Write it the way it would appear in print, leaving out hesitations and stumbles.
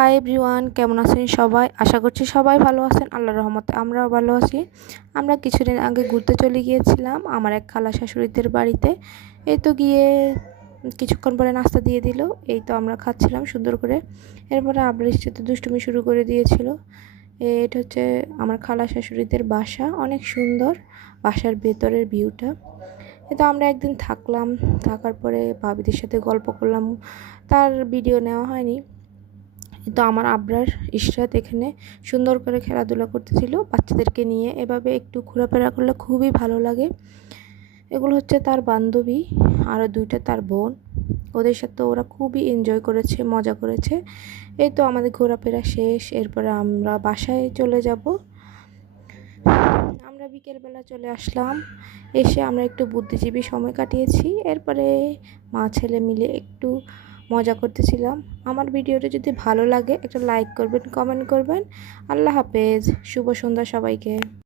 Hi everyone, কেমন আছেন সবাই? আশা করছি সবাই ভালো আছেন। আল্লাহর রহমতে আমরাও ভালো আছি। আমরা কিছুদিন আগে ঘুরতে চলে গিয়েছিলাম আমার এক খালা শাশুড়িদের বাড়িতে। এই তো গিয়ে কিছুক্ষণ পরে নাস্তা দিয়ে দিল। এই তো আমরা খাচ্ছিলাম সুন্দর করে। এরপরে আবরার সাথে দুষ্টুমি শুরু করে দিয়েছিল। এটা হচ্ছে আমার খালা শাশুড়িদের বাসা, অনেক সুন্দর বাসার ভেতরের ভিউটা। তো আমরা একদিন থাকলাম, থাকার পরে ভাবিদের সাথে গল্প করলাম, তার ভিডিও নেওয়া হয়নি। তো আমার আবরার ইশরাত এখানে সুন্দর করে খেলাধুলা করতেছিল বাচ্চাদেরকে নিয়ে। এভাবে একটু ঘোরাফেরা করলে খুবই ভালো লাগে। এগুলো হচ্ছে তার বান্ধবী, আরও দুইটা তার বোন। ওদের সাথে ওরা খুবই এনজয় করেছে, মজা করেছে। এই তো আমাদের ঘোরাফেরা শেষ, এরপরে আমরা বাসায় চলে যাব। আমরা বিকেলবেলা চলে আসলাম, এসে আমরা একটু বুদ্ধিজীবী সময় কাটিয়েছি। এরপরে মা ছেলে মিলে একটু মজা করতেছিলাম। আমার ভিডিওটা যদি ভালো লাগে একটা লাইক করবেন, কমেন্ট করবেন। আল্লাহ হাফেজ, শুভ সন্ধ্যা সবাইকে।